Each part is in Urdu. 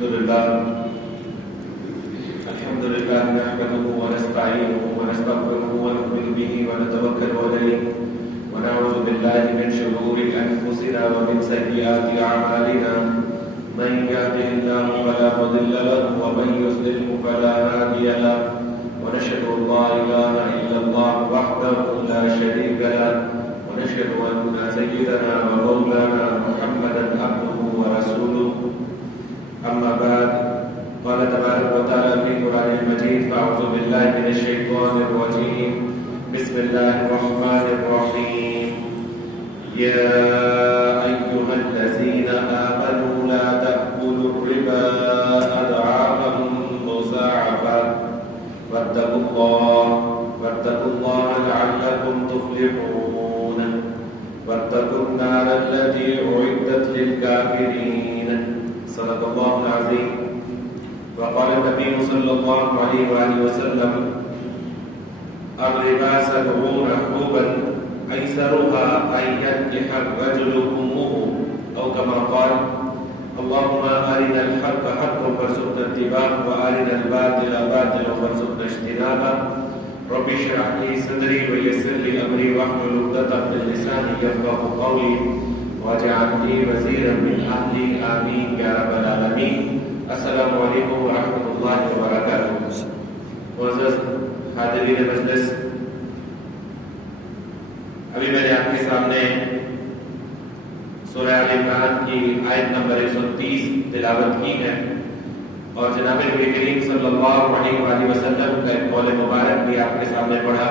الحمد لله نحمده ونستعينه ونستغفره ونؤمن به ونتوكل عليه ونعوذ بالله من شرور أنفسنا ومن سيئات أعمالنا من يهده الله فلا مضل له ومن يضلل فلا هادي له ونشهد أن لا إله إلا الله وحده لا شريك له ونشهد أن سيدنا ومولانا محمدا عبده ورسوله أما بعد قال تبارك وتعالى في القرآن المجيد فأعوذ بالله من الشيطان الرجيم بسم الله الرحمن الرحيم يا أيها الذين آمنوا لا تأكلوا الربا أضعافا مضاعفة واتقوا الله لعلكم تفلحون واتقوا النار التي أعدت للكافرين صدق الله العظيم. وقال النبي صلى الله عليه وآله وسلم الربا 70 حوبا أيسرها أن ينكح الرجل أمه أو كما قال اللهم أرنا الحق حقا وارزقنا اتباعه وأرنا الباطل باطلا وارزقنا اجتنابه رب اشرح لي صدري ويسر لي أمري واحلل عقدة من لساني يفقهوا قولي واجعل لي وزيرا من أهلي آمين يا رب العالمين. السلام علیکم ورحمۃ اللہ وبرکاتہ. معزز حاضرین مجلس، ابھی میں نے آپ کے سامنے سورہ آل عمران کی آیت نمبر 130 تلاوت کی ہے اور جناب نبی کریم صلی اللہ علیہ وآلہ وسلم کا ایک قول مبارک بھی آپ کے سامنے پڑھا.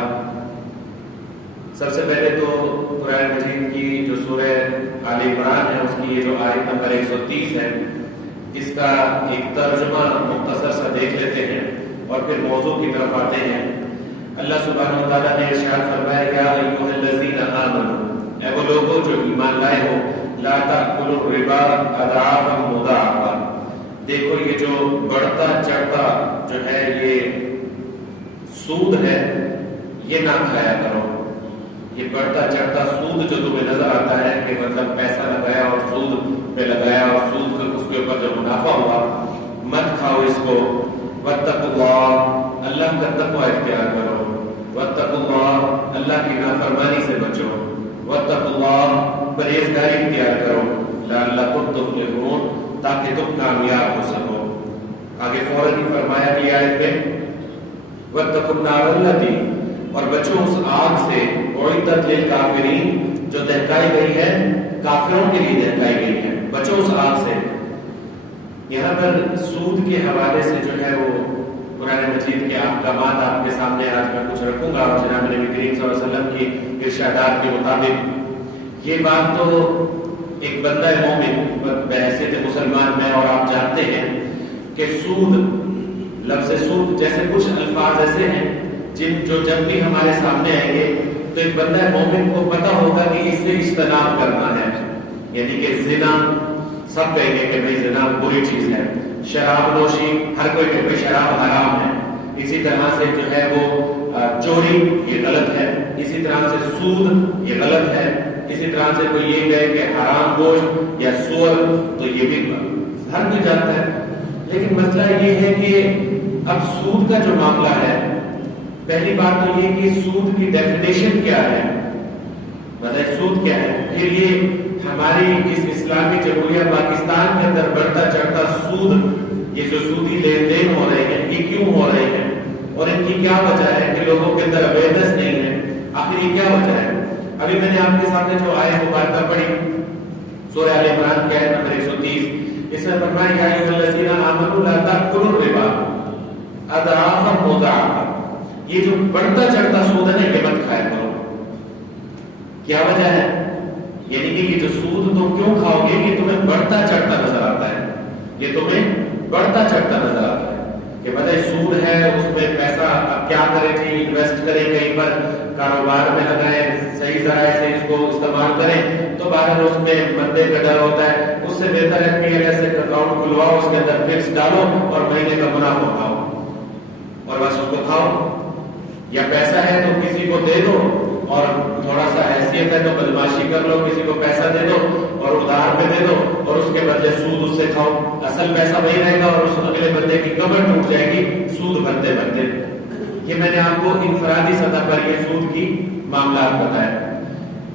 سب سے پہلے تو قرآن مجید کی جو سورہ آل عمران ہے اس کی یہ جو آیت نمبر 130 ہے اس کا ایک ترجمہ مختصر سا دیکھ لیتے ہیں اور پھر موضوع کی طرف آتے ہیں. اللہ سبحانہ و تعالیٰ نے ارشاد فرمایا یا ایھا الذین آمنوا، اے وہ لوگوں جو ایمان لائے ہو، لا تأکلوا الربا اضعافا مضاعفا، دیکھو یہ جو بڑھتا چڑھتا جو ہے یہ سود ہے یہ نہ کھایا کرو. یہ بڑھتا چڑھتا سود جو تمہیں نظر آتا ہے کہ مطلب پیسہ لگایا اور سود پہ لگایا اور سود اس کے اوپر جو منافع ہوا، مت کھاؤ اس کو. واتقوا اللہ، اللہ کا تقوی اختیار کرو. واتقوا اللہ، اللہ کی نافرمانی سے بچو. واتقوا اللہ، پرہیزگاری اختیار کرو. لعلکم تفلحون، تاکہ تم کامیاب ہو سکو. آگے فوراً ہی فرمایا کہ آیت میں واتقوا النار التی، اور بچو اس آگ سے اعدت للکافرین جو دہکائی گئی ہے کافروں کے لیے دہکائی گئی ہے. بچو اس آگ سے. یہاں پر سود کے حوالے سے جو ہے وہ قرآن مجید کے احکامات آپ کے سامنے آج میں کچھ رکھوں گا اور جناب نبی کریم صلی اللہ علیہ وسلم کی ارشادات کے مطابق یہ بات تو ایک بندہ مومن بحیثیت مسلمان میں، اور آپ جانتے ہیں کہ سود، لفظ سود جیسے کچھ الفاظ ایسے ہیں جو جب بھی ہمارے سامنے آئیں گے تو ایک بندہ مومن کو پتہ ہوگا کہ اس سے اجتناب کرنا ہے. یعنی کہ زنا، سب کہیں گے کہ بھئی زنا بری چیز ہے. شراب نوشی، ہر کوئی کہ بھئی شراب حرام ہے. اسی طرح سے جو ہے وہ چوری یہ غلط ہے. اسی طرح سے سود یہ غلط ہے. اسی طرح سے کوئی یہ کہے کہ حرام گوشت یا سور تو یہ بھی ہر کوئی جانتا ہے. لیکن مسئلہ یہ ہے کہ اب سود کا جو معاملہ ہے، پہلی بات تو یہ کہ سود کی ڈیفینیشن کیا ہے، مطلب سود کیا ہے. پھر یہ ہماری اس اسلامی جمہوریہ پاکستان کے اندر بڑھتا چڑھتا سود، یہ جو سودی لین دین ہو رہے ہیں یہ کیوں ہو رہے ہیں اور ان کی کیا وجہ ہے کہ لوگوں کے اندر اویئرنس نہیں ہے. آخر یہ کیا وجہ ہے؟ ابھی میں نے آپ کے سامنے جو آیت مبارکہ پڑھی سورہ آل عمران کی آیت نمبر 130، اس میں فرمایا یا ایھا الذین آمنوا لا تأکلوا الربا اضعافا مضاعفا، یہ جو بڑھتا چڑھتا سود ہے یہ مت کھایا کرو. کیا وجہ ہے؟ یعنی کہ یہ جو سود تم کیوں کھاؤ گے یہ تمہیں بڑھتا چڑھتا نظر آتا ہے. یہ تمہیں بڑھتا چڑھتا نظر آتا ہے کہ مطلب سود ہے، اس میں پیسہ اب کیا کریں جی، انویسٹ کریں کہیں پر، کاروبار میں لگائیں، صحیح ذرائع سے اس کو استعمال کریں تو باہر اس میں بندے کا ڈر ہوتا ہے. اس سے بہتر ہے کہ ایسے اکاؤنٹ کھلواؤ، اس کے اندر فکس ڈالو اور مہینے کا منافع کھاؤ اور بس اس کو کھاؤ. یا پیسہ ہے تو کسی کو دے دو اور تھوڑا سا ایسے حیثیت ہے تو بدماشی کر لو، کسی کو پیسہ دے دو اور ادھار پہ دے دو اور اس کے بدلے سود اس سے کھاؤ، اصل پیسہ وہی رہے گا اور اس اگلے بندے کی کمر ٹوٹ جائے گی سود بھرتے بھرتے۔ یہ میں نے آپ کو انفرادی سطح پر یہ سود کی معاملات بتایا۔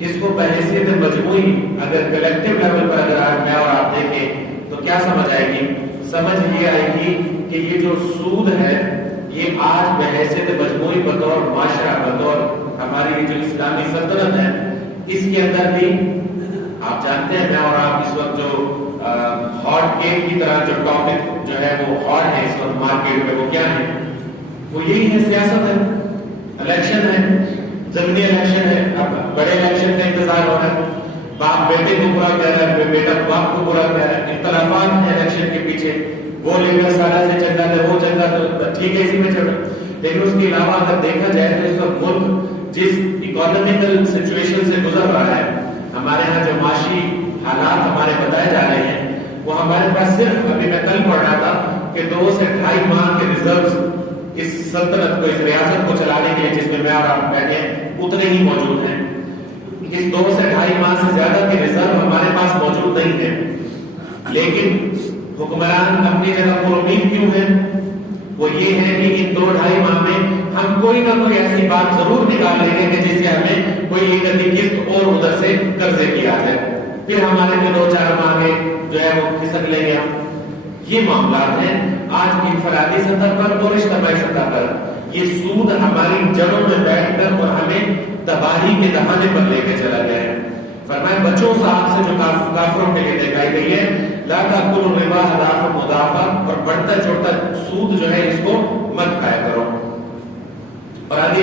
اس کو بحیثیت مجموعی اگر کلیکٹیو لیول پر اگر آج میں اور آپ دیکھیں تو کیا سمجھ آئے گی؟ سمجھ یہ آئے گی کہ یہ جو سود ہے یہ آج بحیثیت مجموعی بطور معاشرہ، بطور ہماری جو اسلامی سلطنت ہے، اس کے اندر بھی آپ جانتے ہیں میں اور آپ اس وقت جو ہاٹ کیک کی طرح جو ٹاپک جو ہے وہ ہاٹ ہے اس وقت مارکیٹ میں، وہ کیا ہے؟ وہ یہی ہے، سیاست ہے، الیکشن ہے، ضمنی الیکشن ہے۔ اب بڑے الیکشن کا انتظار ہو رہا ہے، باپ بیٹے کو برا کہہ رہا ہے، بیٹا باپ کو برا کہہ رہا ہے، اختلافات ہیں الیکشن کے پیچھے، وہ لیڈر سالہ سے چل رہا ہے، وہ چل رہا ہے، ٹھیک ہے اسی میں چل رہا ہے۔ لیکن اس کے علاوہ اگر دیکھا جائے تو اس وقت ملک جس اکانومیکل سچویشن سے گزر رہا ہے، ہمارے ہاں جو معاشی حالات ہمارے بتائے جا رہے ہیں، وہ ہمارے پاس صرف ابھی میں کل پڑھ رہا تھا کہ 2 سے 2.5 ماہ کے ریزروز اس سلطنت کو، اس ریاست کو چلانے کے لیے جس میں میں اور آپ بیٹھے ہیں اتنے ہی موجود ہیں۔ اس 2 سے 2.5 ماہ سے زیادہ کے ریزرو ہمارے پاس موجود نہیں ہے، لیکن حکمران اپنی جگہ پر امید کیوں ہے؟ وہ یہ ہے کہ ان 2-2.5 ماہ میں ہم کوئی نہ کوئی ایسی بات ضرور نکال لیں گے کہ جس سے ہمیں کوئی ایک ادھی قسط اور ادھر سے قرضے کی آ جائے، پھر ہمارے کے 2-4 ماہ کے جو ہے وہ کھسک لیں گے ہم۔ یہ معاملات ہیں آج انفرادی سطح پر اور اجتماعی سطح پر۔ یہ سود ہماری جڑوں میں بیٹھ کر اور ہمیں تباہی کے دہانے پر لے کے چلا گیا ہے۔ فرمایا بچوں صاحب سے جو کافروں کے لیے دکھائی گئی ہے، لا تاکلوا الربا اضعافا مضاعفا، اور بڑھتا چڑھتا سود جو ہے اس کو مت کھایا کرو۔ اور آگے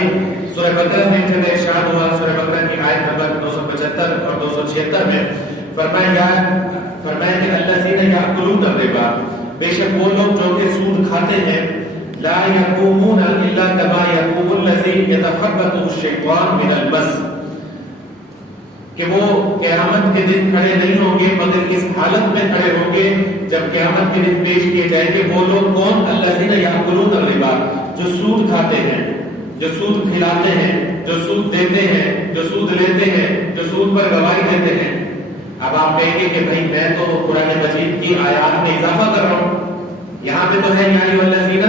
سورہ بقرہ میں جب ارشاد ہوا، سورہ بقرہ کی آیت نمبر 275 اور 276 میں فرمایا کہ الذین یاکلون الربا، بے شک وہ لوگ جو کہ سود کھاتے ہیں، لا یقومون الا کما یقوم الذی یتخبطہ الشیطان من المس، کہ وہ قیامت کے دن کھڑے نہیں ہوں گے مگر اس حالت میں کھڑے ہوں گے جب قیامت کے دن پیش کیے جائیں گے وہ لوگ کون؟ الذین یاکلون الربا، جو سود کھاتے ہیں، جو سود کھلاتے ہیں، جو سود دیتے ہیں، جو سود لیتے ہیں، جو سود پر گواہی دیتے ہیں۔ اب آپ کہیں گے کہ بھائی میں تو قرآن مجید کی آیات میں اضافہ کر رہا ہوں، یہاں پہ تو ہے یا ایھا الذین،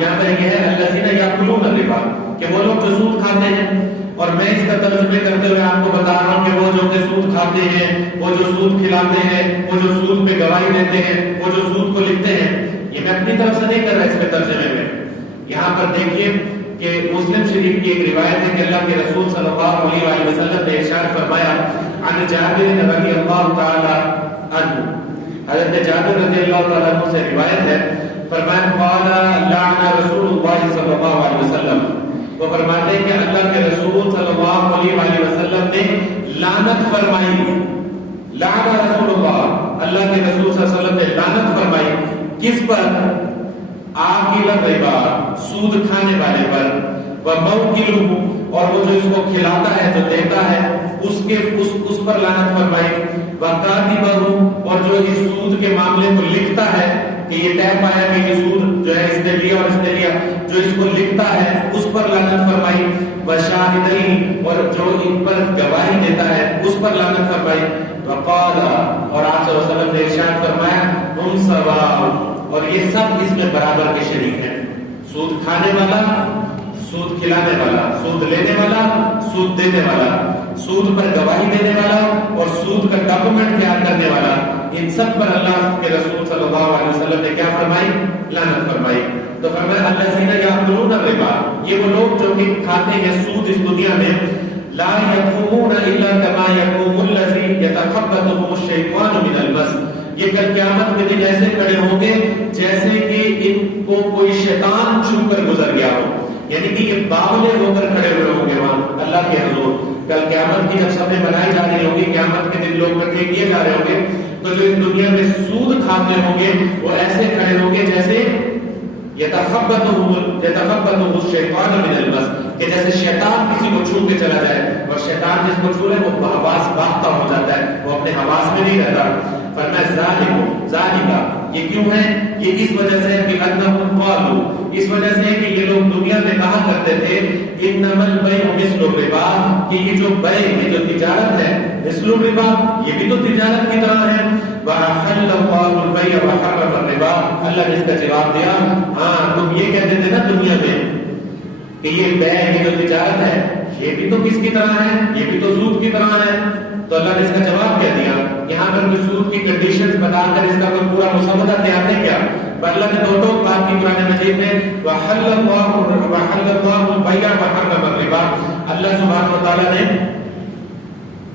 یہاں پہ یہ ہے الذین یاکلون الربا، کہ وہ لوگ جو سود کھاتے ہیں، اور میں اس کا ترجمے کرتے ہوئے آپ کو بتا رہا ہوں کہ وہ جو کہ سود کھاتے ہیں، وہ جو سود کھلاتے ہیں، وہ جو سود پہ گواہی دیتے ہیں، وہ جو سود کو لکھتے ہیں، یہ میں اپنی طرف سے نہیں کر رہا اس کے ترجمے میں۔ یہاں پر دیکھیے کہ مسلم شریف کی ایک روایت ہے کہ اللہ کے رسول صلی اللہ علیہ وآلہ وسلم نے ارشاد فرمایا، عن جابر رضی اللہ تعالی عنہ، حضرت جابر رضی اللہ تعالی عنہ سے روایت ہے، فرمایا قال لعن رسول اللہ صلی اللہ علیہ وسلم، وہ فرماتے ہیں کہ اللہ کے رسول صلی اللہ علیہ وآلہ وسلم نے لعنت فرمائی، لعن رسول اللہ، اللہ کے رسول صلی اللہ علیہ وسلم نے لعنت فرمائی کس پر؟ آکل الربا، سود کھانے والے پر، وموکلہ، اور وہ جو اس کو کھلاتا ہے، جو دیتا ہے، اس پر لعنت فرمائی، وکاتبہ، اور جو اس سود کے معاملے کو لکھتا ہے کہ یہ طے پایا کہ یہ سود جو ہے اس نے لیا اور اس نے لیا، جو اس کو لکھتا ہے اس پر لعنت فرمائی، وشاہدین، اور جو ان پر گواہی دیتا ہے اس پر لعنت فرمائی، وقال، اور آپ صلی اللہ علیہ وسلم نے ارشاد فرمایا ہم سواء، اور یہ سب اس میں برابر کے شریک ہیں، سود کھانے والا، سود کھلانے والا، سود لینے والا، سود دینے والا، سود پر گواہی دینے والا اور سود کا ڈاکومنٹ تیار کرنے والا، ان سب پر اللہ کے رسول صلی اللہ علیہ وسلم نے کیا فرمائی؟ لعنت فرمائی۔ تو فرمایا الذین یاکلون الربا، یہ وہ لوگ جو کہ کھاتے ہیں سود اس دنیا میں، لا یقومون الا کما یقوم الذی یتخبطہ الشیطان من المس، یہ کل قیامت کے دن ایسے کھڑے ہوں گے جیسے کہ ان کو کوئی شیطان چھو کر گزر گیا ہو، یعنی کہ یہ باولے ہو کر کھڑے ہوئے ہوں گے وہاں اللہ کے حضور۔ کل قیامت کی جب صفیں بنائی جا رہی ہوگی، قیامت کے دن لوگ اکٹھے کیے جا رہے ہوں گے، تو جو اس دنیا میں سود کھاتے ہوں گے وہ ایسے کھڑے ہوں گے جیسے یتخبطہ الشیطان من المس، کہ جیسے شیطان کسی کو چھو کے چلا جائے، اور شیطان جس کو چھو لے وہ حواس باختہ ہو جاتا ہے، وہ اپنے حواس میں نہیں رہتا۔ فرمایا ذالکا، یہ کیوں ہے؟ یہ اس وجہ سے ہے کہ انہم قالوا، اس وجہ سے ہے کہ یہ لوگ دنیا میں کہا کرتے تھے انما البیع مثل الربا، کہ یہ جو بیع، یہ جو تجارت ہے، مثل الربا، یہ بھی تو تجارت کی طرح ہے. وَأَحَلَّ اللَّهُ الْبَيْعَ وَحَرَّمَ الرِّبَا، اللہ نے اس کا جواب دیا، ہاں تم یہ کہتے تھے نا دنیا میں کہ یہ بیع، یہ جو تجارت ہے، یہ بھی تو کس کی طرح ہے، یہ بھی تو سود کی طرح ہے. تو اللہ نے اس کا جواب کیا دیا؟ یہاں پر کوئی سود کی کنڈیشنز بتا کر اس کا کوئی پورا مسودہ تیار نہیں کیا، پر اللہ نے دو بات کی قرآن مجید میں، وَحَلَّ اللَّهُ الْبَيْعَ وَحَرَّمَ الرِّبَا، اللہ سبحانہ و تعالیٰ نے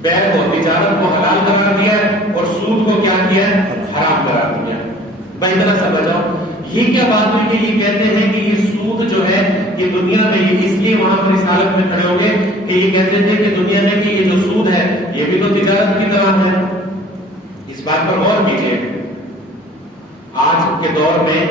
بیع کو، تجارت کو حلال قرار دیا ہے اور سود کو کیا کیا ہے؟ حرام قرار دیا ہے. بھائی ذرا سمجھو یہ کیا بات ہوئی کہ یہ کہتے ہیں کہ یہ سود جو ہے یہ دنیا میں، یہ اس لیے وہاں پر اس حالت میں کھڑے ہو گئے کہ یہ کہتے تھے کہ دنیا میں کہ یہ جو سود ہے یہ بھی تو تجارت کی طرح ہے. اس بات پر غور کیجئے، آج کے دور میں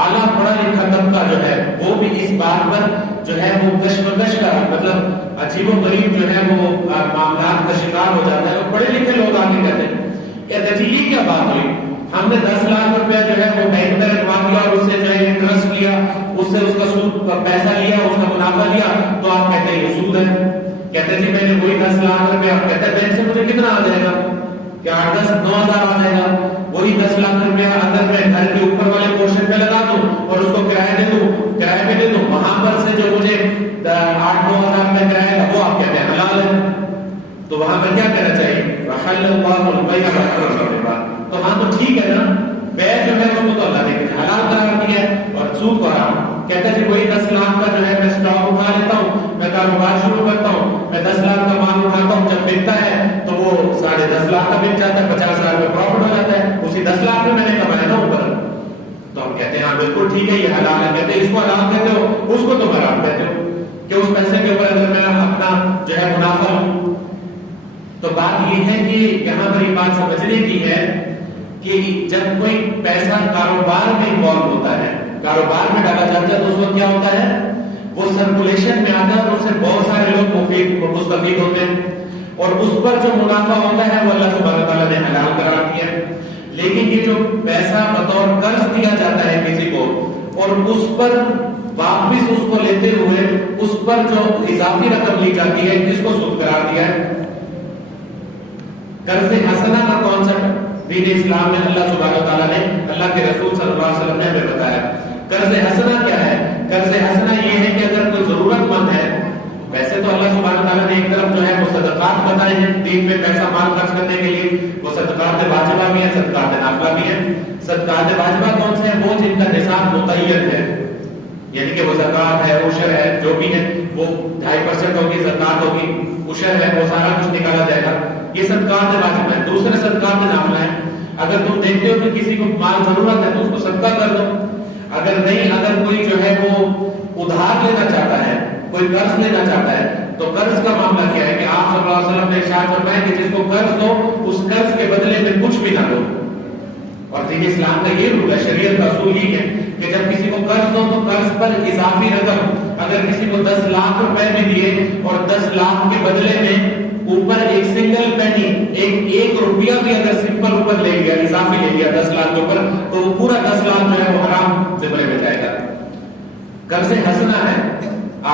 اعلیٰ پڑھا لکھا طبقہ جو ہے وہ بھی اس بات پر جو ہے وہ کشمکش کا، مطلب عجیب و غریب جو ہے وہ معاملات کا شکار ہو جاتا ہے. وہ پڑھے لکھے لوگ آگے کہتے ہیں جی یہ کیا بات ہوئی، ہم نے 10 لاکھ روپیہ جو ہے وہ بینک میں رکھوا دیا اور اس سے جو ہے انٹرسٹ لیا، اس سے اس کا سود پیسہ لیا، اس کا منافع لیا، تو آپ کہتے ہیں یہ سود ہے. کہتے ہیں جی میں نے وہی 10 لاکھ روپیہ، آپ کہتے ہیں بینک سے مجھے کتنا آ جائے گا، کیا 8 10 9 ہزار آ جائے گا. وہی 10 لاکھ روپیہ اگر میں گھر کے اوپر والے پورشن پہ لگا دوں اور اس کو کرایہ دے دوں، کرایہ پہ دے دوں، وہاں پر سے جو مجھے 8 9 ہزار میں کرایہ کا وہ آپ کہتے ہیں حلال ہے. تو وہاں پر کیا کہنا چاہیے؟ وَحَلَّ اللَّهُ الْبَيْعَ وَحَرَّمَ الرِّبَا. تو ہاں تو ٹھیک ہے نا، بیع جو ہے اس کو تو اللہ نے حلال قرار دیا ہے اور سود کو حرام. کہتا ہے جی وہی 10 لاکھ کا جو ہے میں اسٹاک اٹھا لیتا ہوں، میں کاروبار شروع کرتا ہوں، میں 10 لاکھ کا مال اٹھاتا ہوں، جب بکتا ہے تو وہ 10.5 لاکھ کا بک جاتا ہے، 50 ہزار میں پروفٹ ہو جاتا ہے، اسی 10 لاکھ میں نے کمایا نا اوپر. تو ہم کہتے ہیں ہاں بالکل ٹھیک ہے یہ حلال ہے. کہتے ہیں اس کو حلال کہتے ہو، اس کو تم حرام کہتے ہو کہ اس پیسے کے اوپر اگر میں اپنا جو ہے منافع لوں. تو بات یہ ہے کہ یہاں پر یہ بات سمجھنے کی ہے کہ جب کوئی پیسہ کاروبار میں انوالو ہوتا ہے، کاروبار میں ڈالا جاتا ہے، تو اس وقت کیا ہوتا ہے؟ وہ سرکولیشن میں آتا ہے اور اس سے بہت سارے لوگ مستفید ہوتے ہیں اور اس پر جو منافع ہوتا ہے وہ اللہ سبحانہ تعالیٰ نے حلال قرار دیا ہے. لیکن یہ جو پیسہ بطور قرض دیا جاتا ہے کسی کو اور اس پر واپس اس کو لیتے ہوئے اس پر جو اضافی رقم لی جاتی ہے، اس کو سود قرار دیا ہے. قرض حسنہ کا کانسیپٹ دین اسلام میں اللہ سبحانہ تعالیٰ نے، اللہ کے رسول صلی اللہ علیہ وسلم نے ہمیں بتایا. قرض حسنہ کیا ہے؟ قرض حسنہ یہ ہے کہ اگر کوئی ضرورت مند ہے، ویسے تو اللہ سبحانہ تعالیٰ نے ایک طرف جو ہے وہ صدقات بتائے ہیں دین میں پیسہ مال خرچ کرنے کے لیے، وہ صدقات واجبہ بھی ہیں، صدقات نافلہ بھی ہیں. صدقات واجبہ کون سے ہیں؟ وہ جن کا نصاب متعین ہے، یعنی کہ وہ زکات ہے، عشر ہے، جو بھی ہے وہ 2.5% ہوگی، زکات ہوگی، عشر ہے، وہ سارا کچھ نکالا جائے گا. یہ صدقات واجب ہے. دوسرے صدقات نافلہ ہے. اگر تم دیکھتے ہو کہ کسی کو مال ضرورت ہے تو اس کو صدقہ کر دو. اگر نہیں، اگر کوئی جو ہے وہ ادھار لینا چاہتا ہے، کوئی قرض لینا چاہتا ہے، تو قرض کا معاملہ کیا ہے کہ آپ صلی اللہ علیہ وسلم نے ارشاد فرمایا کہ جس کو قرض دو اس قرض کے بدلے میں کچھ بھی نہ دو. اور دین اسلام کا یہ رول ہے، شریعت کا اصول یہ ہے کہ جب کسی کو قرض دو تو قرض پر اضافی رقم، اگر کسی کو 10 لاکھ روپے بھی دیے اور 10 لاکھ کے بدلے میں اوپر ایک سنگل پینی، ایک روپیہ بھی اگر سمپل اوپر لے گیا، اضافی لے گیا 10 لاکھ کے اوپر، تو وہ پورا 10 لاکھ جو ہے وہ حرام زمرے میں جائے گا. قرض حسنہ ہے.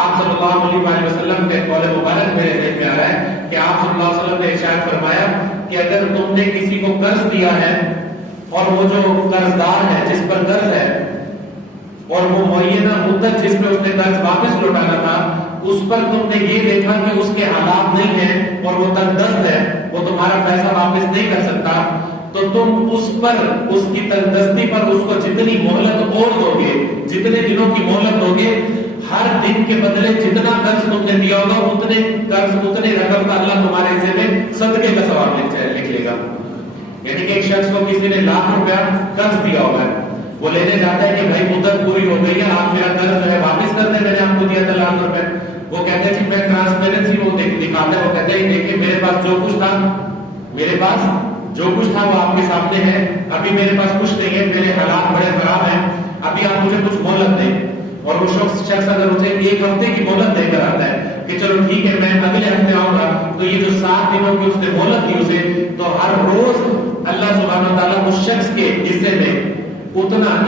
آپ صلی اللہ علیہ وسلم کے قول مبارک میرے ذہن میں آ رہا ہے کہ آپ صلی اللہ علیہ وسلم نے ارشاد فرمایا کہ اگر تم نے کسی کو قرض دیا ہے اور وہ جو قرض دار ہے جس پر قرض ہے اور وہ معینہ مدت جس میں اس نے قرض واپس لوٹانا تھا، اس پر تم نے یہ دیکھا کہ اس کے حالات نہیں ہیں اور وہ تنگدست ہے، وہ تمہارا پیسہ واپس نہیں کر سکتا، تو تم اس پر، اس کی تنگدستی پر اس کو جتنی مہلت اور دو گے، جتنے دنوں کی مہلت دو گے، ہر دن کے بدلے جتنا قرض تم نے دیا ہوگا اتنے قرض، اتنے رقم کا اللہ تمہارے حصے میں صدقے کا ثواب لکھ لے گا. یعنی کہ ایک شخص کو کسی نے 1 لاکھ روپیہ قرض دیا ہوگا، وہ لینے جاتا ہے کہ بھائی مدت پوری ہو گئی ہے، آپ میرا قرض جو ہے واپس کر دیں، میں نے آپ کو دیا تھا 1 لاکھ روپے. وہ کہتے ہیں کہ میں ٹرانسپیرنسی وہ دکھاتے ہیں، وہ کہتے ہیں دیکھیں میرے پاس جو کچھ تھا، میرے پاس جو کچھ تھا وہ آپ کے سامنے ہے، ابھی میرے پاس کچھ نہیں ہے، میرے حالات بڑے خراب ہیں، ابھی آپ مجھے کچھ مہلت دیں. اور وہ شخص اگر اسے 1 ہفتے کی مہلت دے کر آتا ہے کہ چلو ٹھیک ہے میں اگلے ہفتے آؤں گا، تو یہ جو 7 دنوں کی اس نے مہلت دی اسے، تو ہر روز اللہ سبحانہ تعالیٰ اس شخص کے حصے میں اتنا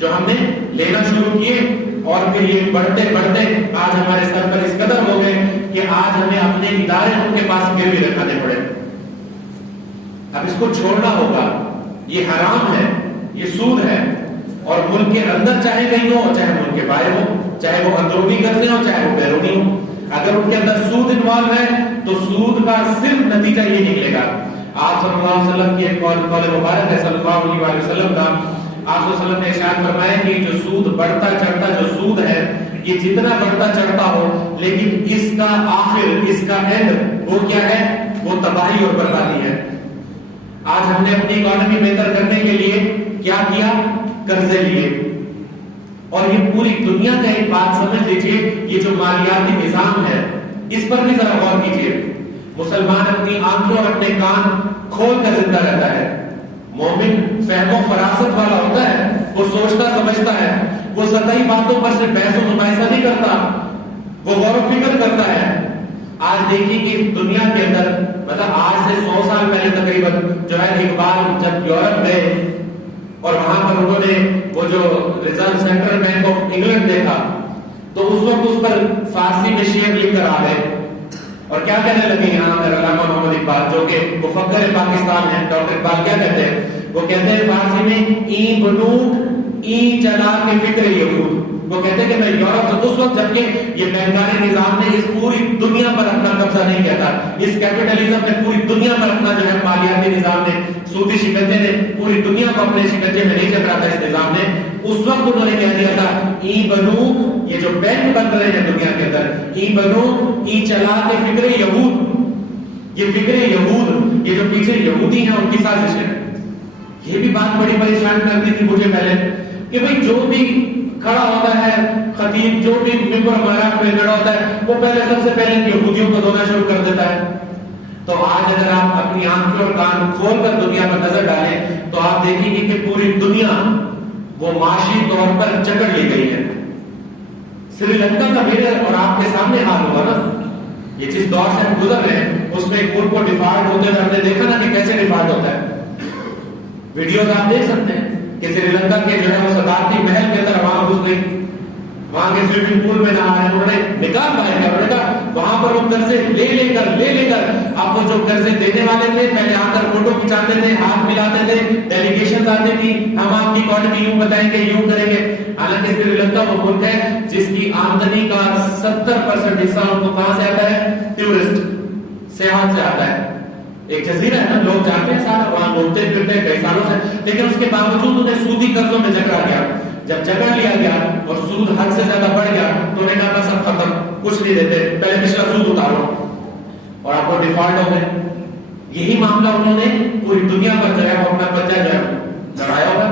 جو ہم نے لینا شروع کیے اور پھر یہ بڑھتے بڑھتے آج ہمارے سر پر اس قدر ہو گئے کہ آج ہمیں اپنے ادارے ان کے پاس گروی رکھانے پڑے. اب اس کو چھوڑنا ہوگا. یہ حرام ہے, یہ سود ہے, اور ملک کے اندر چاہے کہیں ہو, چاہے ملک کے باہر ہو, چاہے وہ اندرونی قرضے ہو, چاہے وہ بیرونی ہو, اگر ان کے اندر سود انوالو ہے تو سود کا صرف نتیجہ یہ نکلے گا. آپ صلی اللہ علیہ وسلم کی ایک قول مبارک ہے صلی اللہ علیہ وسلم کا. آپ صلی اللہ علیہ وسلم نے ارشاد فرمایا کہ جو سود بڑھتا چڑھتا جو سود ہے یہ جتنا بڑھتا چڑھتا ہو لیکن اس کا آخر, اس کا اینڈ وہ کیا ہے؟ وہ تباہی اور بربادی ہے. آج ہم نے اپنی اکانومی بہتر کرنے کے لیے کیا کیا؟ قرضے لیے. اور یہ پوری دنیا کا ایک بات سمجھ لیجئے, یہ جو مالیاتی نظام ہے اس پر بھی ذرا غور کیجئے. مسلمان اپنی آنکھوں اور اپنے کان کھول کر زندہ رہتا ہے. مومن فہم و فراست والا ہوتا ہے, وہ سوچتا سمجھتا ہے, وہ سطحی باتوں پر صرف بحث و مباحثہ نہیں کرتا, وہ غور و فکر کرتا ہے. آج دیکھیے کہ اس دنیا کے اندر, مطلب آج سے 100 سال پہلے تقریباً جو ہے اقبال جب یورپ گئے اور وہاں پر انہوں نے وہ جو reserve central bank of England دیکھا تو اس وقت اس پر فارسی میں شعر لکھ کر آ گئے اور کیا کہنے لگے. یہاں پر علامہ محمد اقبال جو کہ مفکر پاکستان ہیں, ڈاکٹر اقبال کیا کہتے ہیں؟ وہ کہتے ہیں فارسی میں ای بنوک ای چلا کے فکر یہود. وہ کہتے ہیں کہ میں یورپ سے اس وقت جبکہ یہ بینکاری نظام نے اس پوری دنیا پر اپنا قبضہ نہیں کیا تھا, اس کیپٹلزم نے پوری دنیا پر اپنا جو ہے مالیاتی نظام نے, سودی شکنجے نے پوری دنیا کو اپنے شکنجے میں نہیں چکرا تھا اس نظام نے. اس وقت انہوں نے کہہ دیا تھا ای بنوک, یہ جو بینک بن رہے ہیں دنیا کے اندر, ای بنوک ای چلا کے فکر یہود, یہ فکر یہود, یہ جو پیچھے یہودی ہیں ان کی سازش ہے. یہ بھی بات بڑی پریشان کرتی تھی مجھے پہلے کہ بھئی جو بھی کھڑا ہوتا ہے خطیب, جو بھی ممبر ہمارا پہ کھڑا ہوتا ہے وہ پہلے سب سے پہلے یہودیوں کو دھونا شروع کر دیتا ہے. تو آج اگر آپ اپنی آنکھیں اور کان کھول کر دنیا پر نظر ڈالیں تو آپ دیکھیں گے کہ پوری دنیا وہ معاشی طور پر جکڑ لی گئی ہے. سری لنکا کا میرے اور آپ کے سامنے حال ہوگا نا, یہ جس دور سے ہم گزر رہے ہیں اس میں ایک ملک کو ڈیفالٹ ہوتے ہوئے ہم نے دیکھا نا کہ کیسے ڈیفالٹ ہوتا ہے. ویڈیوز آپ دیکھ سکتے ہیں کہ سری لنکا کے جو ہے وہ صدارتی محل کے اندر وہاں گھس گئی, وہاں کے سوئمنگ پول میں نہا رہے ہیں, انہوں نے نکال پایا کیا, انہوں نے کہا وہاں پر وہ قرضے لے کر اب وہ جو قرضے دینے والے تھے پہلے آ کر فوٹو کھچاتے تھے, ہاتھ ملاتے تھے, ڈیلیگیشن آتی تھی, ہم آپ کی اکانومی یوں بتائیں گے یوں کریں گے. حالانکہ سری لنکا وہ ملک ہے جس کی آمدنی کا 70% حصہ ان کو کہاں سے آتا ہے؟ ٹورسٹ, سیاحت سے آتا ہے. ایک جزیرہ ہے نا, لوگ جاتے ہیں سارا وہاں گھومتے پھرتے کئی سالوں سے, لیکن اس کے باوجود انہیں سودی قرضوں میں جکڑا گیا. جب جکڑ لیا گیا اور سود حد سے زیادہ بڑھ گیا تو انہیں کہا بس اب ختم, کچھ نہیں دیتے, پہلے پچھلا سود اتارو, اور آپ کو ڈیفالٹ ہو گئے. یہی معاملہ انہوں نے پوری دنیا پر جو ہے وہ اپنا بچہ جو ہے لڑایا ہوگا.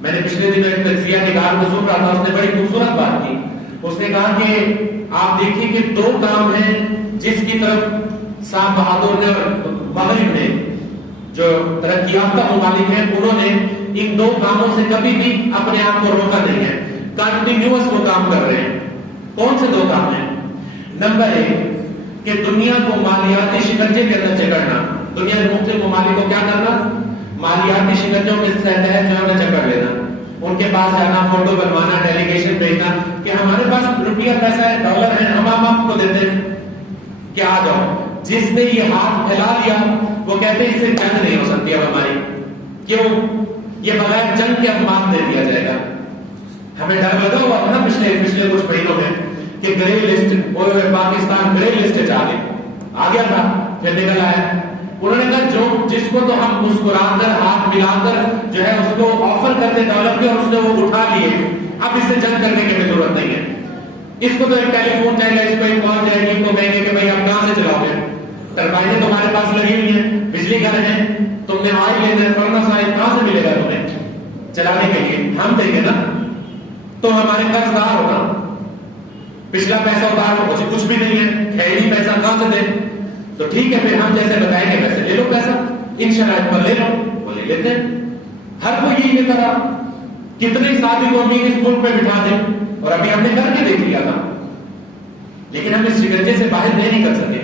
میں نے پچھلے دن ایک تجزیہ نگار کو سن رہا تھا, اس نے بڑی خوبصورت بات کی. اس نے کہا کہ آپ دیکھیے کہ 2 کام ہیں جس کی طرف شاہ بہادر نے اور مغرب نے جو ترقی یافتہ ممالک ہیں انہوں نے ان 2 کاموں سے کبھی بھی اپنے آپ کو روکا نہیں ہے, کنٹینیوس وہ کام کر رہے ہیں. کون سے 2 کام ہیں؟ نمبر 1 کہ دنیا کو مالیاتی شکنجے کے اندر جکڑنا. دنیا کے مختلف ممالک کو کیا کرنا؟ مالیاتی شکنجوں کے تحت جو ہے جکڑ لینا, ان کے پاس جانا, فوٹو بنوانا, ڈیلیگیشن بھیجنا کہ ہمارے پاس روپیہ پیسہ ہے, ڈالر ہے, ہم آپ کو دیتے ہیں کہ آ جاؤ. جس نے یہ ہاتھ پھیلا لیا وہ کہتے ہیں اس سے جنگ نہیں ہو سکتی اب ہماری. کیوں؟ یہ بغیر جنگ کے اب مات دے دیا جائے گا. ہمیں ڈر لگا ہوا تھا نا پچھلے کچھ مہینوں میں کہ grey list, Pakistan grey list آ گیا تھا, پھر نکل آیا. انہوں نے کہا جو جس کو تو ہم مسکرا کر ہاتھ ملا کر جو ہے اس کو آفر کرتے ڈالر کے اور اس نے وہ اٹھا لیے, اب اس سے جنگ کرنے کی ضرورت نہیں ہے. اس کو تو ایک ٹیلی فون جائے گا, اس کو ایک کال جائے گی, ان کو کہیں گے کہ بھائی آپ کہاں سے چلاؤ گے, ٹربائنیں تمہارے پاس لگی ہوئی ہیں, بجلی گھر ہیں, تم نے آئل لینا ہے, فرنس آئل کہاں سے ملے گا تمہیں چلانے کے لیے؟ ہم دیں گے نا, تو ہمارے قرض دار ہونا, پچھلا پیسہ ادار ہو, کچھ بھی نہیں ہے, خیری پیسہ کہاں سے دیں؟ تو ٹھیک ہے پھر ہم جیسے بتائیں گے ویسے لے لو پیسہ, ان شرائط پر لے لو, وہ لے لیتے ہیں. ہر کوئی یہی کہتا رہا, کتنے ساتھی کو امیر اس ملک پہ بٹھا دیں, اور ابھی ہم نے کر کے دیکھ لیا تھا, لیکن ہم اس شکنجے سے باہر نہیں کر سکے.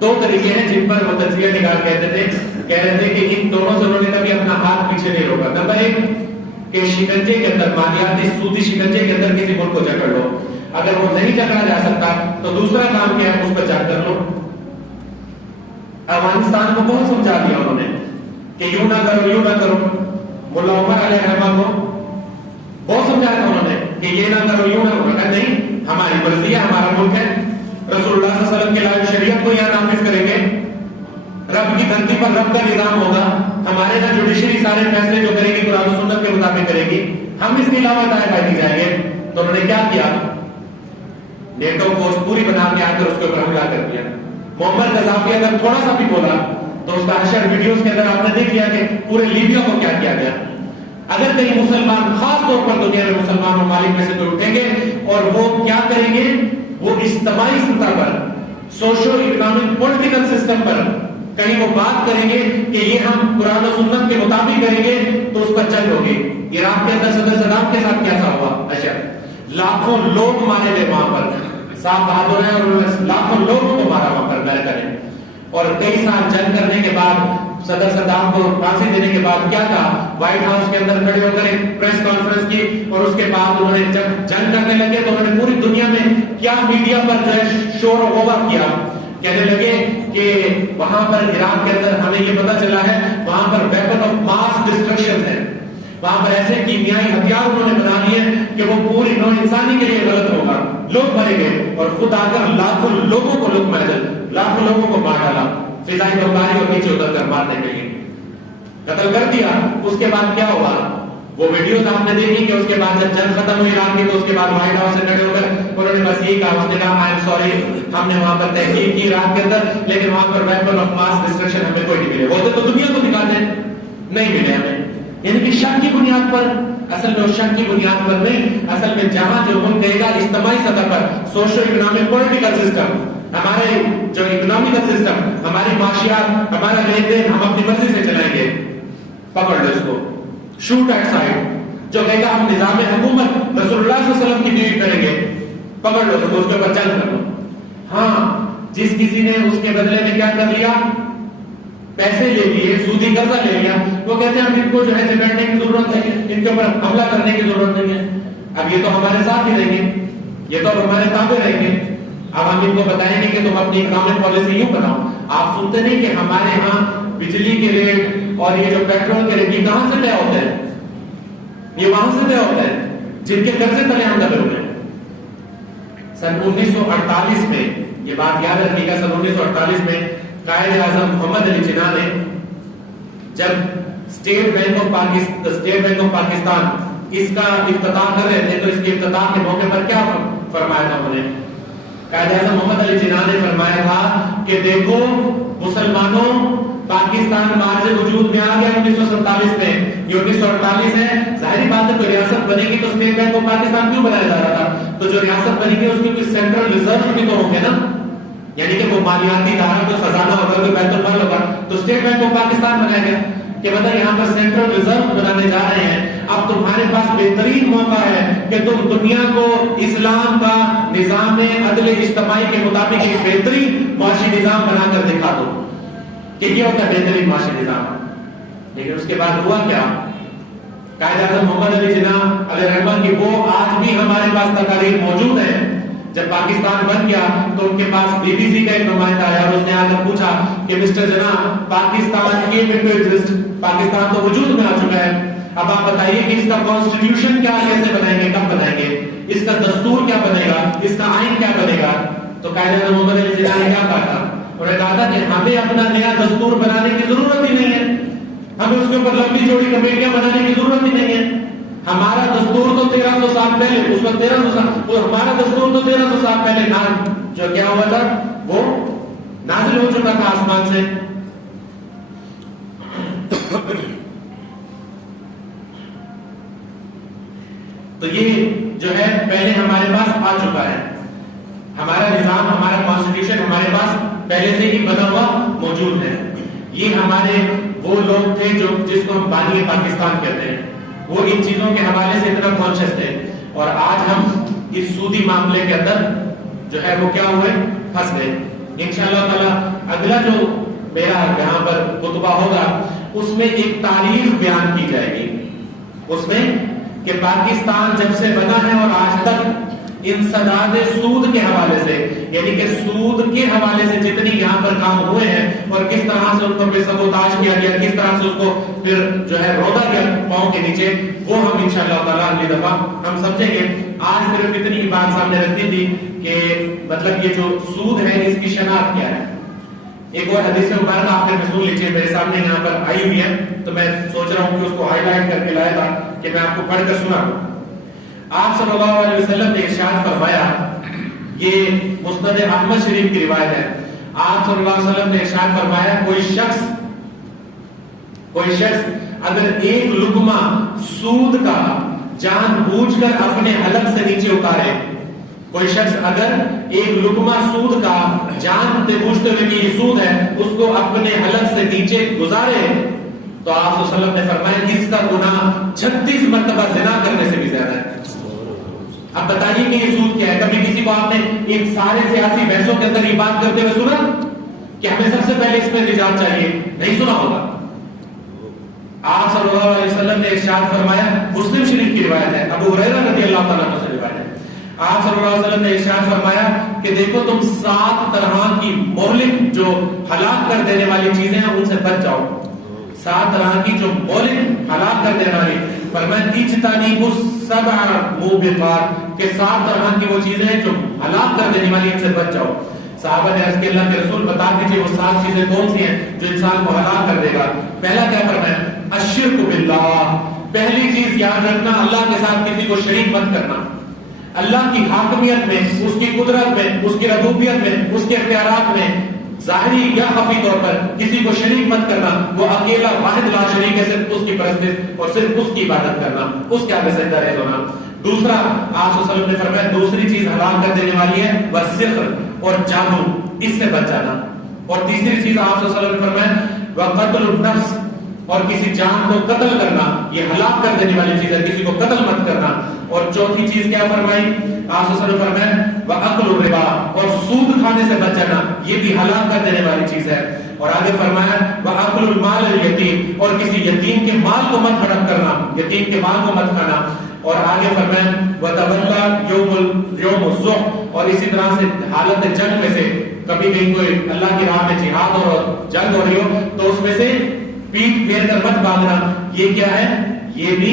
2 طریقے ہیں جن پر وہ تجزیہ نگار کہتے تھے کہہ رہے تھے کہ ان دونوں سے انہوں نے کبھی اپنا ہاتھ پیچھے نہیں روکا. نمبر 1 کہ شکنجے کے اندر مالیاتی سودی شکنجے کے اندر کسی ملک کو جکڑ لو. اگر وہ نہیں جکڑا جا سکتا تو دوسرا کام کیا ہے, اس پر جنگ کر لو. افغانستان کو بہت سمجھا دیا انہوں نے کہ یوں نہ کرو یوں نہ کرو. ملا عمر علیہ الرحمہ کو بہت سمجھایا انہوں نے کہ یہ نہ کرو یوں نہ کرو. نہیں, ہماری مرضی ہے, ہمارا ملک ہے, رسول اللہ صلی اللہ علیہ وسلم کی لائف شریعت کو یہاں نافذ کریں گے, رب کی دھرتی پر رب کا نظام ہوگا, ہمارے یہاں جوڈیشری سارے فیصلے جو کرے گی قرآن و سنت کے مطابق کرے گی, ہم اس کے علاوہ دائیں بائیں دی جائیں گے. تو انہوں نے کیا کیا, نیٹو فورس پوری بنا کے آ کر اس کے اوپر حملہ کر دیا. محمد قذافی اگر تھوڑا سا بھی بولا تو اس کا حشر ویڈیوز کے اندر آپ نے دیکھ لیا کہ پورے لیبیا کو کیا کیا گیا. اگر کہیں مسلمان, خاص طور پر دنیا میں مسلمان ممالک میں سے کوئی اٹھیں گے اور وہ کیا کریں گے, وہ اجتماعی سطح پر, سوشل اکنامک پولیٹیکل سسٹم پر کہیں وہ بات کریں گے کہ یہ ہم قرآن و سنت کے مطابق کریں گے تو اس پر جنگ ہوگی. عراق کے اندر صدر صدام کے ساتھ کیسا ہوا, اچھا لاکھوں لوگ مارے گئے وہاں پر, صاحب بہادر ہیں اور انہوں نے لاکھوں لوگوں کو مارا وہاں پر امریکہ نے. اور کئی سال جنگ کرنے کے بعد صدر صدام کو پھانسی دینے کے بعد کیا تھا, وائٹ ہاؤس کے اندر کھڑے ہو کر ایک پریس کانفرنس کی, اور اس کے بعد انہوں نے جب جنگ کرنے لگے تو انہوں نے پوری دنیا میں کیا میڈیا پر جو ہے شور و غوغا کیا, کہنے لگے کہ وہاں پر عراق کے اندر ہمیں یہ پتا چلا ہے وہاں پر ویپن آف ماس ڈسٹرکشن ہے, وہاں پر ایسے کیمیائی ہتھیار انہوں نے بنا لیے کہ وہ پوری نوع انسانی کے لیے غلط ہوگا, لوگ مرے گئے, اور خود آ کر لاکھوں لوگوں کو لوگ محل لاکھوں لوگوں کو مار ڈالا, فضائی بمباری اور نیچے اتر کر مارنے کے لیے قتل کر دیا. اس کے بعد کیا ہوا, وہ ویڈیوز آپ نے دیکھی کہ اس کے بعد جب جنگ ختم ہوئی عراق کی تو اس کے بعد وائٹ ہاؤس سے کھڑے ہو کر انہوں نے بس یہی کہا, اس نے کہا آئی ایم سوری, ہم نے وہاں پر تحقیق کی عراق کے اندر, لیکن وہاں پر ویپن آف ماس ڈسٹرکشن ہمیں کوئی نہیں ملے. ہوتے تو دنیا کو دکھاتے ہیں, نہیں ملے ہمیں. یعنی کہ شک کی بنیاد پر, اصل میں شک کی بنیاد پر نہیں, اصل میں جہاں جو ملک کہے گا اجتماعی سطح پر سوشل اکنامک پولیٹیکل سسٹم, ہمارے جو اکنامیکل سسٹم, ہماری معاشیات, ہمارا لین دین ہم اپنی مرضی سے چلائیں گے, پکڑ لو اس کو, شوٹ ایٹ سائڈ. جو کہے گا ہم نظام حکومت رسول اللہ صلی اللہ علیہ وسلم کی ڈیٹ کریں گے, پکڑ لو اس کو, اس کے اوپر جنگ کر لو. ہاں, جس کسی نے اس کے بدلے میں کیا کر لیا, پیسے لے لیے, سودی قرضہ لے لیا, وہ کہتے ہیں ان کو جو ہے چپیٹنے کی ضرورت ہے, ان کے اوپر حملہ کرنے کی ضرورت نہیں ہے, اب یہ تو ہمارے ساتھ ہی رہیں گے, یہ تو اب ہمارے تابع رہیں گے, اب ہم ان کو بتائیں گے کہ تم اپنی اکنامک پالیسی یوں بناؤ. آپ سنتے نہیں کہ ہمارے ہاں بجلی کے ریٹ اور یہ جو پیٹرول کے ریٹ یہ کہاں سے طے ہوتے ہیں, یہ وہاں سے طے ہوتے ہیں جن کے قرضے تلے ہم دبے ہوئے ہیں. سن 1948 میں, یہ بات یاد رکھیے گا, سن 1948 میں قائد اعظم محمد علی جناح نے جب اسٹیٹ بینک آف پاکستان اس کا افتتاح کر رہے تھے تو اس کے افتتاح کے موقع پر کیا فرمایا تھا انہوں نے, قائد اعظم محمد علی جناح نے فرمایا تھا کہ دیکھو مسلمانوں, پاکستان معرض وجود میں آ گیا 1947 میں, یہ 1948 ہے, ظاہری بات ہے تو ریاست بنے گی تو اسٹیٹ بینک آف پاکستان کیوں بنایا جا رہا تھا, تو جو ریاست بنے گی اس کی کوئی سینٹرل ریزرو بھی تو ہوں گے نا, یعنی کہ وہ مالیاتی ادارہ کوئی خزانہ ہوگا, کوئی بیت المال ہوگا, تو اسٹیٹ بینک آف پاکستان بنایا گیا کہ مطلب یہاں پر سینٹرل ریزرو بنانے جا رہے ہیں. اب تمہارے پاس بہترین موقع ہے کہ تم دنیا کو اسلام کا نظام عدل اجتماعی کے مطابق ایک بہترین معاشی نظام بنا کر دکھا دو کہ یہ ہوتا ہے بہترین معاشی نظام. لیکن اس کے بعد ہوا کیا, قائد اعظم محمد علی جناح علیہ الرحمہ کی وہ آج بھی ہمارے پاس تقاریر موجود ہیں. جب پاکستان بن گیا تو ان کے پاس بی بی سی کا ایک نمائندہ آیا اور اس نے آ کر پوچھا کہ مسٹر جناح, پاکستان کے پاکستان تو وجود میں آ چکا ہے, اب آپ بتائیے کہ اس کا کانسٹیٹیوشن کیا کیسے بنائیں گے, کب بنائیں گے, اس کا دستور کیا بنے گا, اس کا آئین کیا بنے گا. تو قائد اعظم محمد علی جناح نے کیا کہا تھا, انہوں نے کہا تھا کہ ہمیں اپنا نیا دستور بنانے کی ضرورت ہی نہیں ہے, ہمیں اس کے اوپر لمبی چوڑی کمیٹیاں بنانے کی ضرورت ہی نہیں ہے. ہمارا دستور تو 1300 سال پہلے, اس وقت 1300 سال, وہ ہمارا دستور تو 1300 سال پہلے جو کیا ہوا تھا وہ نازل ہو چکا تھا آسمان سے. تو یہ جو ہے پہلے ہمارے پاس آ چکا ہے, ہمارا نظام, ہمارا کانسٹیٹیوشن ہمارے پاس پہلے سے ہی بنا ہوا موجود ہے. یہ ہمارے وہ لوگ تھے جو جس کو ہم بانی پاکستان کہتے ہیں, وہ ان چیزوں کے حوالے سے اتنا کانشیس تھے, اور آج ہم اس سودی معاملے کے اندر جو ہے وہ کیا ہوئے, پھنس گئے. انشاءاللہ تعالی اگلا جو میرا یہاں پر خطبہ ہوگا اس میں ایک تاریخ بیان کی جائے گی، اس میں کہ پاکستان جب سے بنا ہے اور آج تک انسداد سود کے حوالے سے، یعنی کہ سود کے حوالے سے جتنی یہاں پر کام ہوئے ہیں اور کس طرح سے ان کو پھر سبوتاج کیا گیا، کس طرح سے اس کو پھر جو ہے رودا گیا پاؤں کے نیچے، وہ ہم انشاءاللہ تعالیٰ اگلی دفعہ ہم سمجھیں گے۔ آج صرف اتنی بات سامنے رکھنی تھی کہ مطلب یہ جو سود ہے اس کی شناخت کیا ہے۔ ایک اور حدیث مبارکہ آخر میں سن لیجیے، میرے سامنے یہاں پر آئی ہوئی ہے، تو میں سوچ رہا ہوں کہ اس کو ہائی لائٹ کر کے لایا تھا کہ میں آپ کو پڑھ کر سنا دوں۔ آپ صلی اللہ علیہ وسلم نے ارشاد فرمایا، یہ مسند احمد شریف کی روایت ہے، آپ صلی اللہ علیہ وسلم نے ارشاد فرمایا کوئی شخص اگر ایک لقمہ سود کا جان بوجھ کر اپنے حلق سے نیچے اتارے، کوئی شخص اگر ایک لقمہ سود کا جانتے بوجھتے ہوئے کہ یہ سود ہے اس کو اپنے حلق سے نیچے گزارے، تو آپ صلی اللہ علیہ وسلم نے فرمایا اس کا گناہ 36 مرتبہ زنا کرنے سے بھی زیادہ ہے۔ اب بتائیے کہ یہ سود کیا ہے؟ کبھی کسی کو آپ نے ایک سارے سیاسی بحثوں کے اندر یہ بات کرتے ہوئے سنا کہ ہمیں سب سے پہلے اس میں نجات چاہیے؟ نہیں سنا ہوگا۔ آپ صلی اللہ علیہ وسلم نے ارشاد فرمایا، مسلم شریف کی روایت ہے، ابو ہریرہ رضی اللہ تعالیٰ عنہ سے روایت ہے، آپ صلی اللہ علیہ وسلم نے ارشاد فرمایا کہ دیکھو تم 7 طرح کی مہلک جو ہلاک کر دینے والی چیزیں ہیں ان سے بچ جاؤ۔ 7 طرح کی جو مہلک ہلاک کر دینے والی، فرمایا اجتنبوا السبع موبقات، کہ 7 طرح کی وہ چیزیں ہیں جو ہلاک کر دینے والی، ان سے بچ جاؤ۔ صحابہ نے عرض کیا اللہ کے رسول بتا دیجئے وہ 7 چیزیں کون سی ہیں جو انسان کو ہلاک کر دے گا؟ پہلا کیا فرمایا؟ الشرک باللہ، پہلی چیز یاد رکھنا اللہ کے ساتھ کسی کو شریک مت کرنا۔ اللہ کی حاکمیت میں، اس کی قدرت میں، اس کی ربوبیت میں، اس کے اختیارات میں ظاہری یا خفی طور پر کسی کو شریک مت کرنا، وہ اکیلا واحد لا شریک ہے، صرف اس کی پرستش اور صرف اس کی عبادت کرنا، اس کے آگے سجدہ ریز ہونا۔ دوسرا آپ صلی اللہ علیہ وسلم نے فرمایا دوسری چیز ہلاک کر دینے والی ہے والسحر، اور جادو، اس سے بچ جانا۔ اور تیسری چیز آپ صلی اللہ علیہ وسلم نے فرمایا وقتل النفس، اور کسی جان کو قتل کرنا، یہ ہلاک کر دینے والی چیز ہے، کسی کو قتل مت کرنا۔ اور چوتھی چیز کیا فرمائی آپ صلی اللہ علیہ وسلم نے فرمایا وَأَكْلُ الرِّبَا، اور سود کھانے سے بچ جانا، یہ بھی ہلاک کر دینے والی چیز ہے۔ اور آگے فرمایا وَأَكْلُ الْمَالِ الْيَتِيمِ، اور کسی یتیم کے مال کو مت ہڑپ کرنا، یتیم کے مال کو مت کھانا۔ اور آگے فرمایا وَتَوَلَّى يَوْمَ الزُّحْفِ، اور اسی طرح سے حالت جنگ میں سے کبھی کہیں کوئی اللہ کی راہ میں جہاد اور جنگ ہو رہی ہو تو اس میں سے پیٹ پھیر کر مت بھاگنا، یہ کیا ہے؟ یہ بھی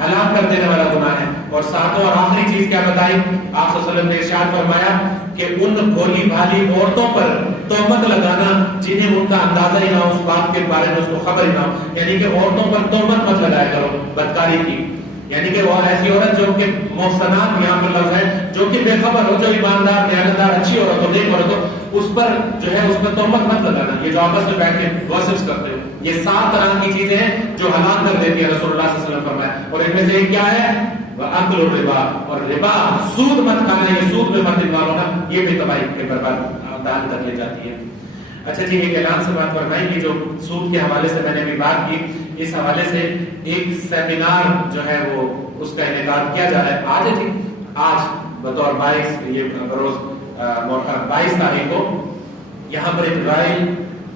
ہلاک کر دینے والا گناہ ہے۔ اور ساتواں اور آخری چیز کیا بتائی آپ صلی اللہ علیہ وسلم نے ارشاد فرمایا کہ ان بھولی بھالی عورتوں پر تہمت لگانا جنہیں ان کا اندازہ ہی نہ ہو، اس بات کے بارے میں اس کو خبر ہی نہ ہو، یعنی کہ عورتوں پر تہمت مت لگایا کرو بدکاری کی، یعنی کہ وہ ایسی عورت جو کہ محسنات یہاں پر لفظ ہے، جو کہ بے خبر ہو، جو ایماندار دیانتدار اچھی عورت ہو، نیک عورت ہو، اس پر جو ہے اس پر تہمت مت لگانا، یہ جو آپس میں بیٹھ کے گوسپس کرتے ہو، یہ 7 طرح کی چیزیں ہیں جو ہلاک کر دیتی ہے رسول اللہ صلی اللہ علیہ وسلم فرمایا۔ اور ان میں سے ایک کیا ہے؟ وَأَكْلُ الرِّبَا، اور ربا، سود مت کھانا، یہ سود میں مت انوالو ہونا، یہ بھی تباہی کے برباد تک لے جاتی ہے۔ اچھا جی، ایک اعلان سے بات فرمائی کہ جو سود کے حوالے سے میں نے ابھی بات کی، اس حوالے سے ایک سیمینار جو ہے وہ اس کا انعقاد کیا جا رہا ہے آج ہے جی، آج بطور 22 یہ بروز 22 تاریخ کو یہاں پر ایک رائل